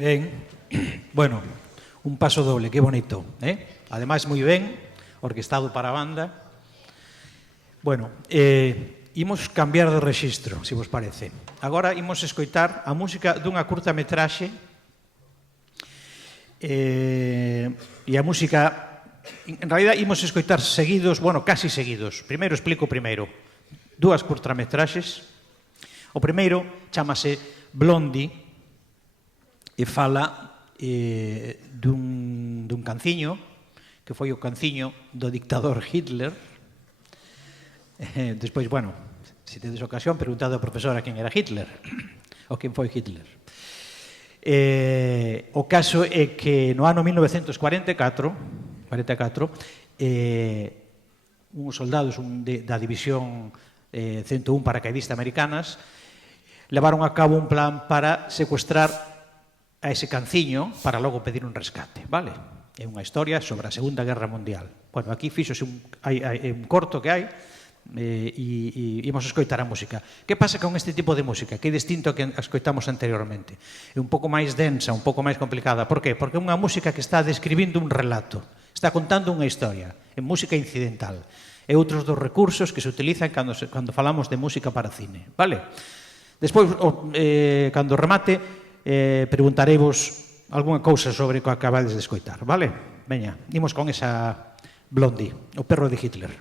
Ben, bueno, un paso doble, que bonito, eh? Ademais, moi ben, orquestado para a banda. Bueno, imos cambiar de rexistro, se vos parece. Agora imos escoitar a música dunha curta metraxe e a música, en realidad, imos escoitar seguidos, bueno, casi seguidos. Primeiro explico primeiro. Dúas curtametraxes. O primeiro chamase Blondie e fala dun canciño que foi o canciño do dictador Hitler. Despois, bueno, se tedes ocasión, preguntado ao profesor a quen era Hitler ou quen foi Hitler. O caso é que no ano 1944 uns soldados da división 101 paracaidista americanas levaron a cabo un plan para secuestrar a ese canciño para logo pedir un rescate, vale? É unha historia sobre a Segunda Guerra Mundial. Bueno, aquí fixose un corto que hai e imos escoitar a música. Que pasa con este tipo de música? Que é distinto a que escoitamos anteriormente. É un pouco máis densa, un pouco máis complicada. Por qué? Porque é unha música que está describindo un relato, está contando unha historia, é música incidental. É outros dos recursos que se utilizan cando falamos de música para cine, vale? Despois, cando remate, preguntareivos algunha cousa sobre o que acabades de escoitar, vale? Veña, imos con esa Blondie, o perro de Hitler.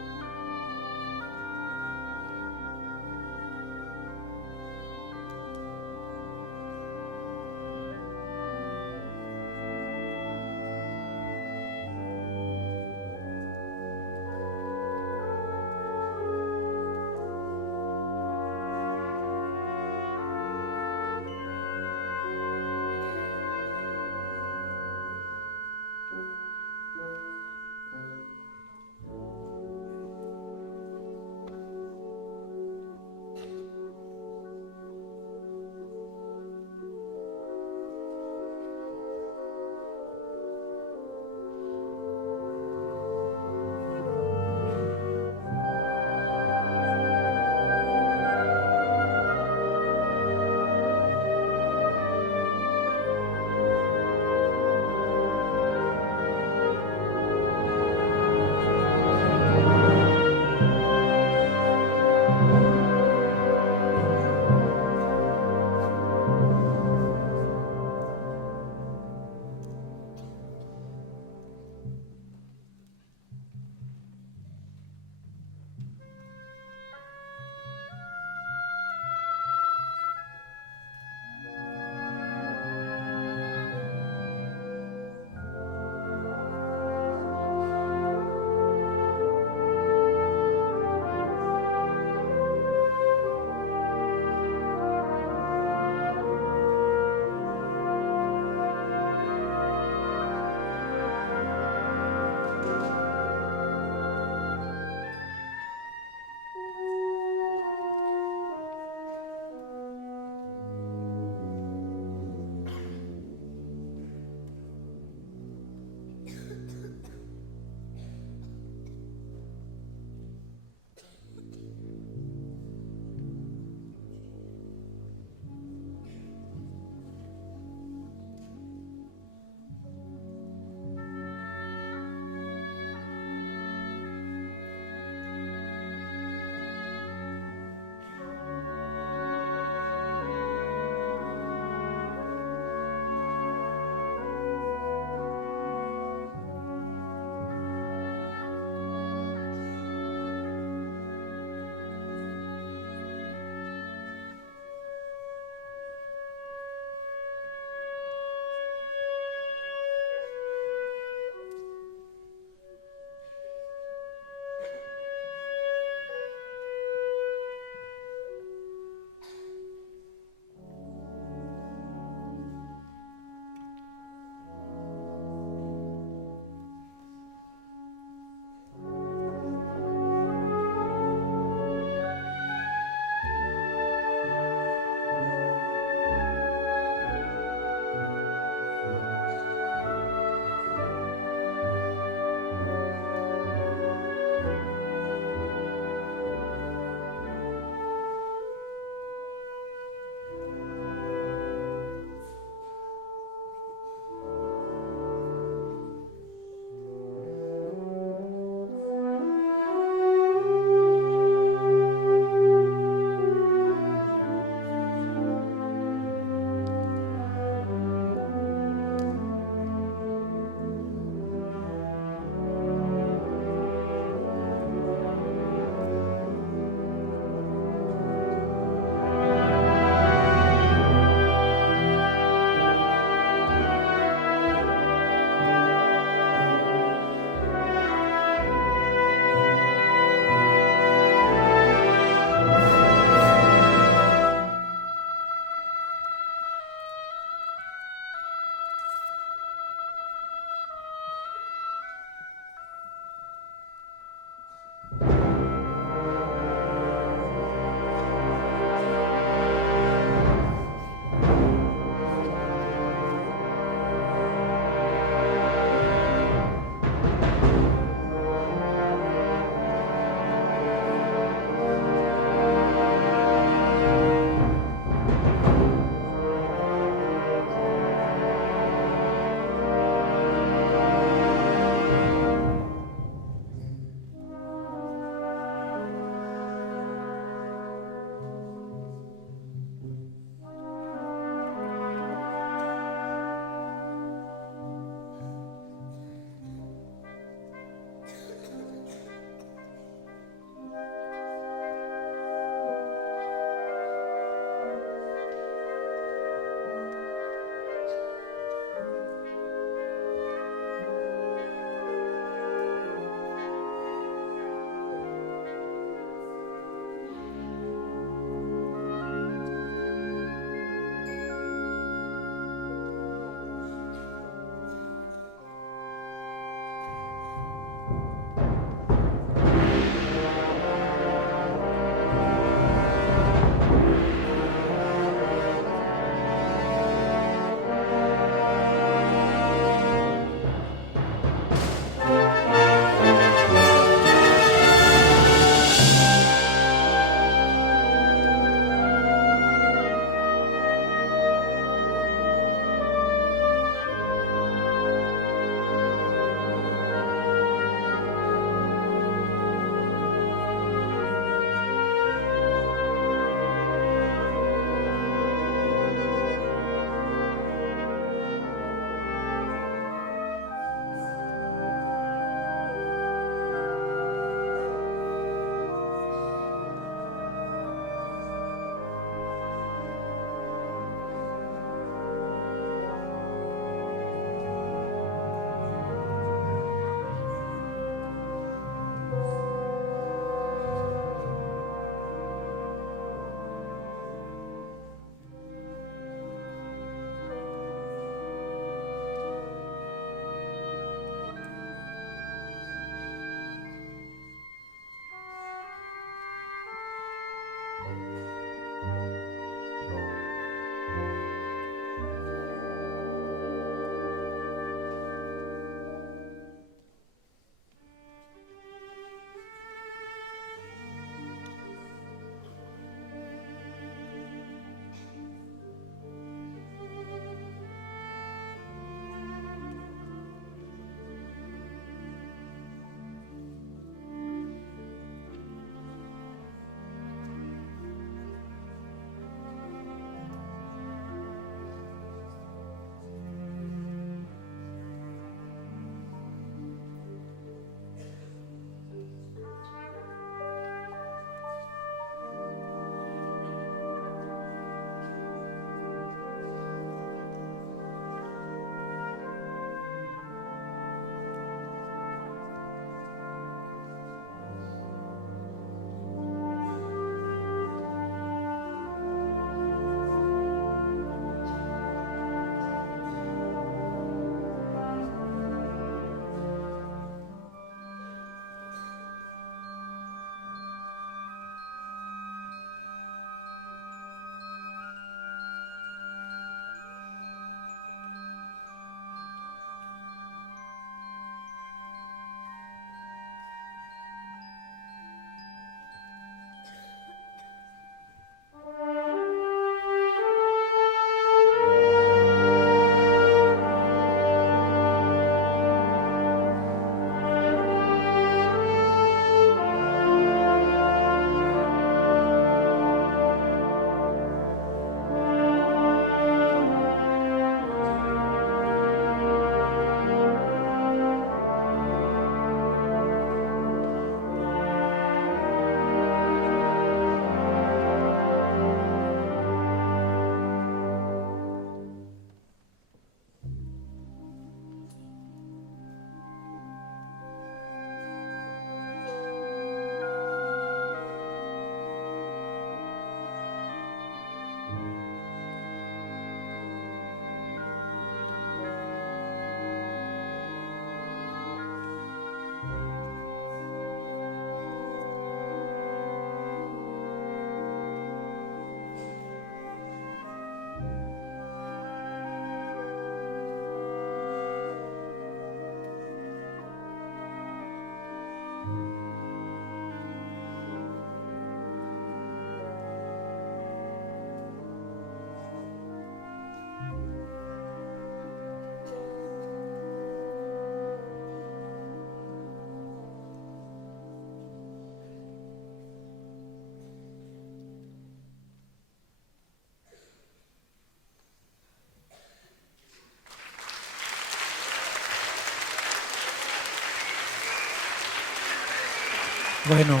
Bueno,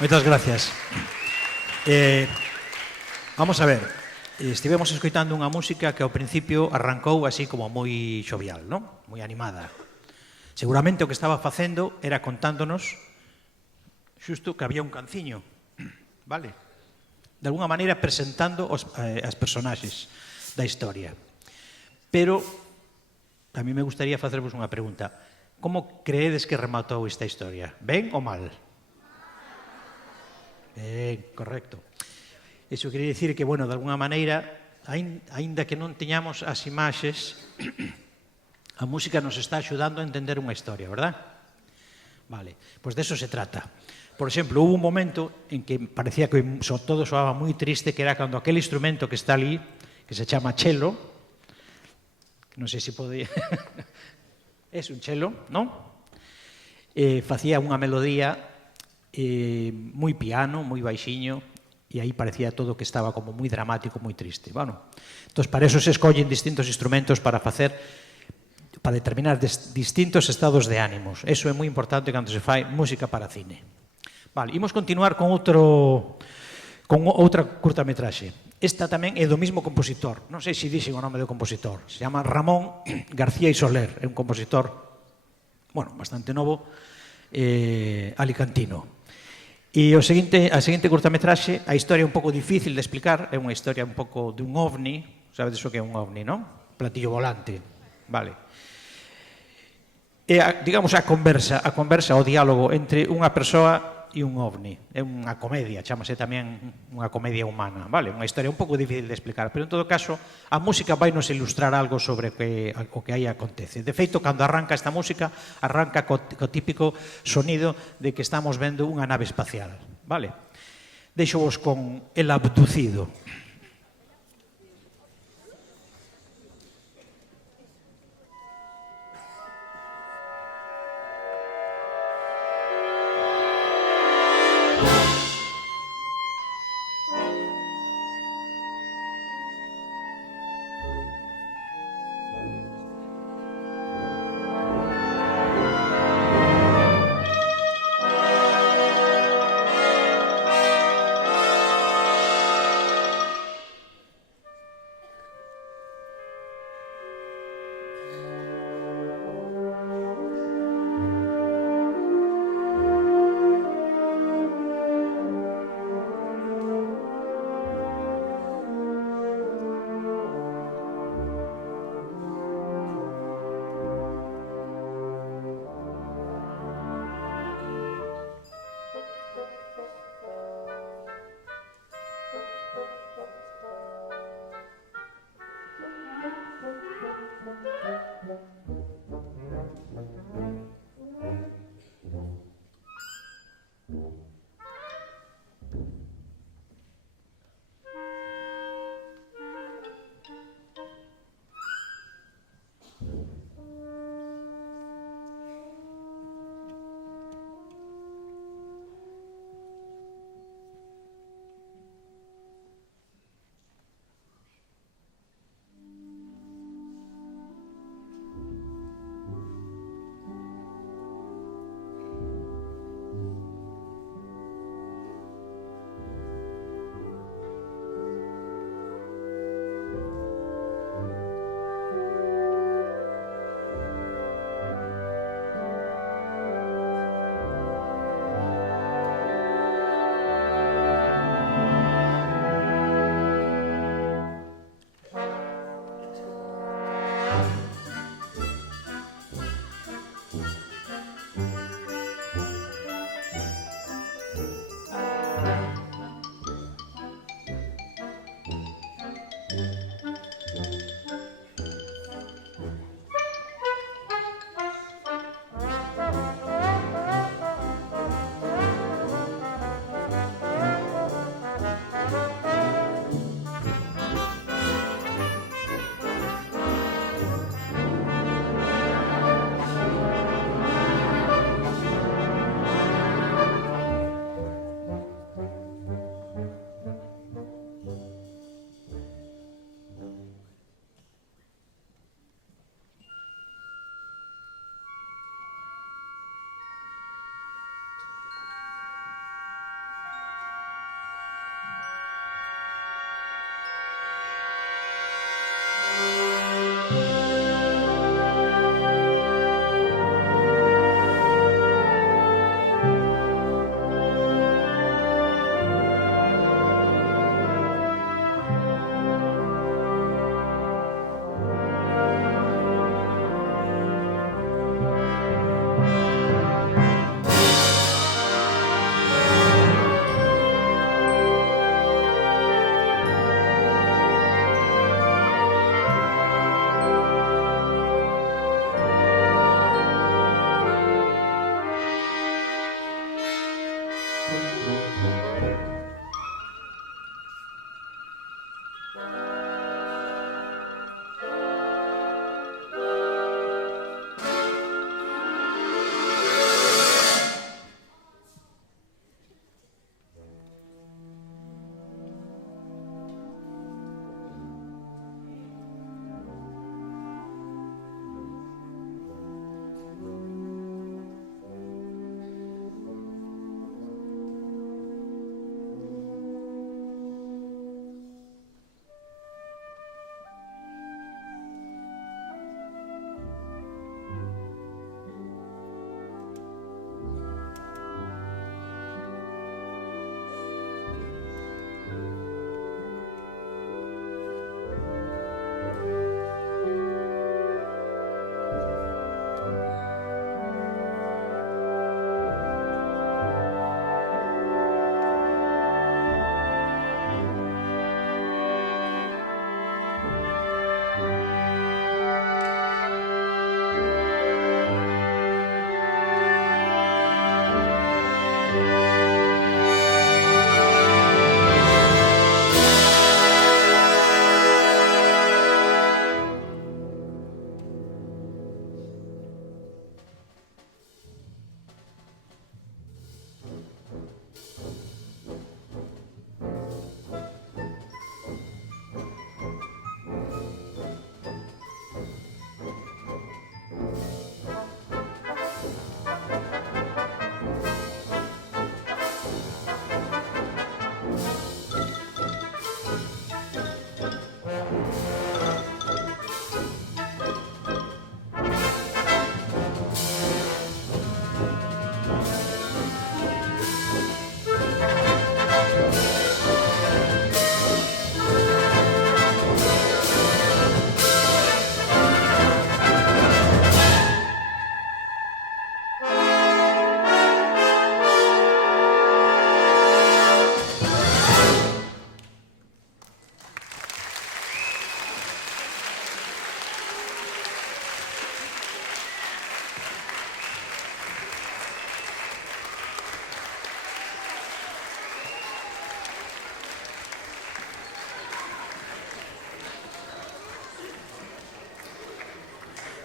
moitas gracias. Vamos a ver, estivemos escoitando unha música que ao principio arrancou así como moi xovial, non? Moi animada. Seguramente o que estaba facendo era contándonos xusto que había un canciño, vale? De alguna maneira presentando as personaxes da historia. Pero a mí me gustaría facervos unha pregunta. Como creedes que rematou esta historia? Ben ou mal? Ben, correcto. Iso quería dicir que, bueno, de alguna maneira, aínda que non teñamos as imaxes, a música nos está axudando a entender unha historia, verdad? Vale, pois deso se trata. Por exemplo, hubo un momento en que parecía que todo soaba moi triste, que era cando aquel instrumento que está ali, que se chama cello, non sei se pode... é un cello, non? Facía unha melodía moi piano, moi baixiño, e aí parecía todo que estaba como moi dramático, moi triste. Bueno, entón, para eso se escollen distintos instrumentos para determinar distintos estados de ánimos. Eso é moi importante cando se fai música para cine. Vale, imos continuar con outra curtametraxe. Esta tamén é do mismo compositor. Non sei se dixen o nome do compositor. Se chama Ramón García y Soler. É un compositor, bueno, bastante novo, alicantino. E a seguinte curtametraxe, a historia é un pouco difícil de explicar, é unha historia un pouco dun ovni, sabedes o que é un ovni, non? Platillo volante, vale. E, digamos, a conversa, o diálogo entre unha persoa e un ovni. É unha comedia, chámase tamén unha comedia humana, vale? Unha historia un pouco difícil de explicar, pero en todo caso, a música vai nos ilustrar algo sobre o que aí acontece. De feito, cando arranca esta música, arranca co típico sonido de que estamos vendo unha nave espacial, vale? Deixo-vos con El abducido.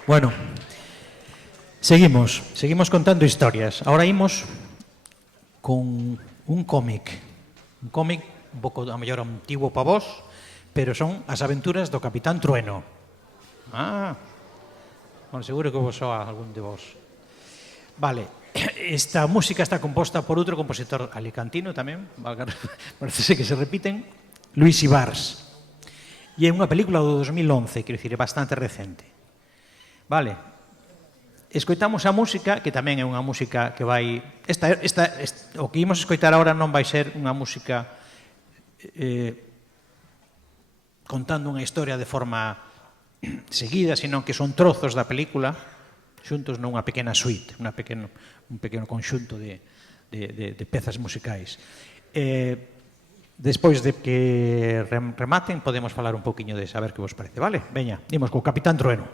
Bueno, seguimos contando historias. Ahora imos con un cómic un pouco a mellor antigo para vos, pero son as aventuras do Capitán Trueno. Bueno, seguro que vos soa algún de vos. Vale, esta música está composta por outro compositor alicantino tamén, parece que se repiten, Luis Ibars. E é unha película do 2011, quero dicir, é bastante recente. Vale, escoitamos a música, que tamén é unha música que vai... o que imos escoitar agora non vai ser unha música contando unha historia de forma seguida, sino que son trozos da película xuntos nunha pequena suite, un pequeno conxunto de pezas musicais. Despois de que rematen, podemos falar un poquinho de saber que vos parece, vale? Veña, imos co Capitán Trueno.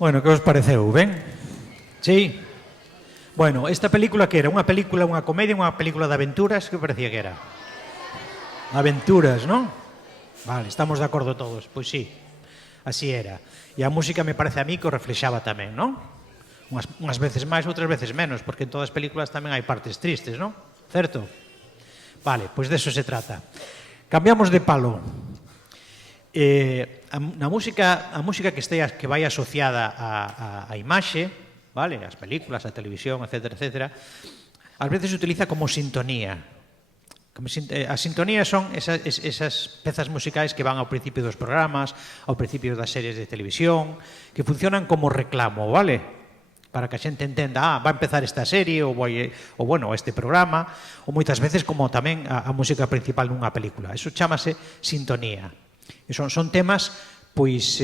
Bueno, que os pareceu, ben? Sí? Bueno, esta película que era? Unha película, unha comedia, unha película de aventuras? Que parecía que era? Aventuras, non? Vale, estamos de acordo todos. Pois sí, así era. E a música me parece a mí que o reflexaba tamén, non? Unhas veces máis, outras veces menos, porque en todas as películas tamén hai partes tristes, non? Certo? Vale, pois deso se trata. Cambiamos de palo. A música que vai asociada á imaxe, vale, as películas, a televisión, etcétera, ás veces se utiliza como sintonía. As sintonías son esas pezas musicais que van ao principio dos programas, ao principio das series de televisión, que funcionan como reclamo, vale? Para que a xente entenda, va a empezar esta serie ou este programa, ou moitas veces como tamén a música principal nunha película. Eso chámase sintonía. E son temas pois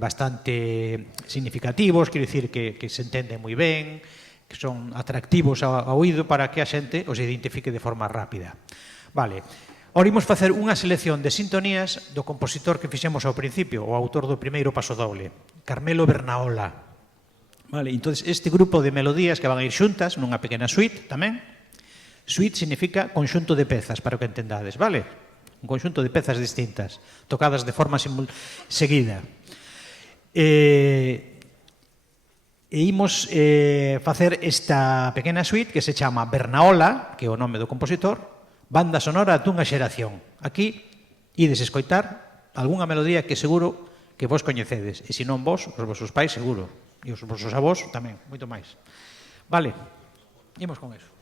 bastante significativos, quero dicir que se entenden moi ben, que son atractivos ao oído para que a xente os identifique de forma rápida. Vale. Ahora imos facer unha selección de sintonías do compositor que fixemos ao principio, o autor do primeiro paso doble, Carmelo Bernaola. Vale, entón, este grupo de melodías que van a ir xuntas nunha pequena suite tamén. Suite significa conxunto de pezas, para que entendades, vale? Un conxunto de pezas distintas, tocadas de forma seguida. E imos facer esta pequena suite que se chama Bernaola, que é o nome do compositor, banda sonora dunha xeración. Aquí ides escoitar algunha melodía que seguro que vos coñecedes, e se non vos, os vosos pais seguro, e os vosos avós tamén, moito máis. Vale, imos con eso.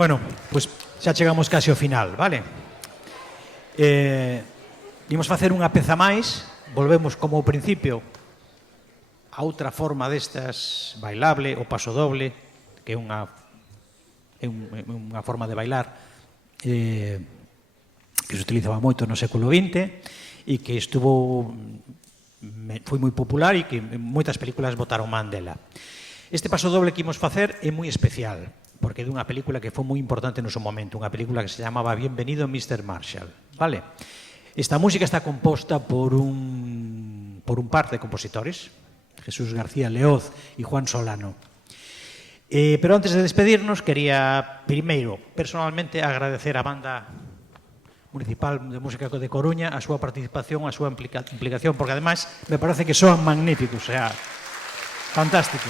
Bueno, pois xa chegamos case ao final, vale? Imos facer unha peza máis, volvemos como ao principio a outra forma destas bailable, o paso doble, que é unha forma de bailar que se utilizaba moito no século XX e que foi moi popular e que moitas películas botaron man dela. Este paso doble que imos facer é moi especial, porque é dunha película que foi moi importante no seu momento, unha película que se chamaba Bienvenido Mr. Marshall, vale? Esta música está composta por un par de compositores, Jesús García Leoz e Juan Solano. Pero antes de despedirnos, quería primeiro, personalmente, agradecer á Banda Municipal de Música de Coruña a súa participación, a súa implicación, porque ademais me parece que son magníficos, o sea, fantástico.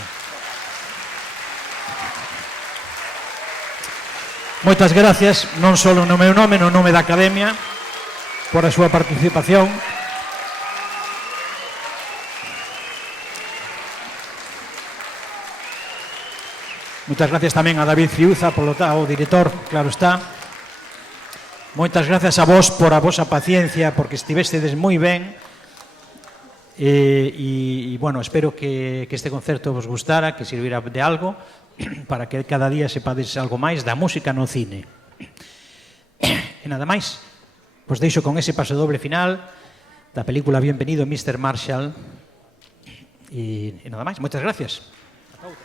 Moitas gracias, non só no meu nome, no nome da Academia, por a súa participación. Moitas gracias tamén a David Ciuza, o director, claro está. Moitas gracias a vos por a vosa paciencia, porque estivestedes moi ben. E, bueno, espero que este concerto vos gustara, que sirvira de algo, para que cada día sepades algo máis da música no cine. E nada máis, vos deixo con ese paso doble final da película Bienvenido Mr. Marshall. E nada máis, moitas gracias. Ata outra.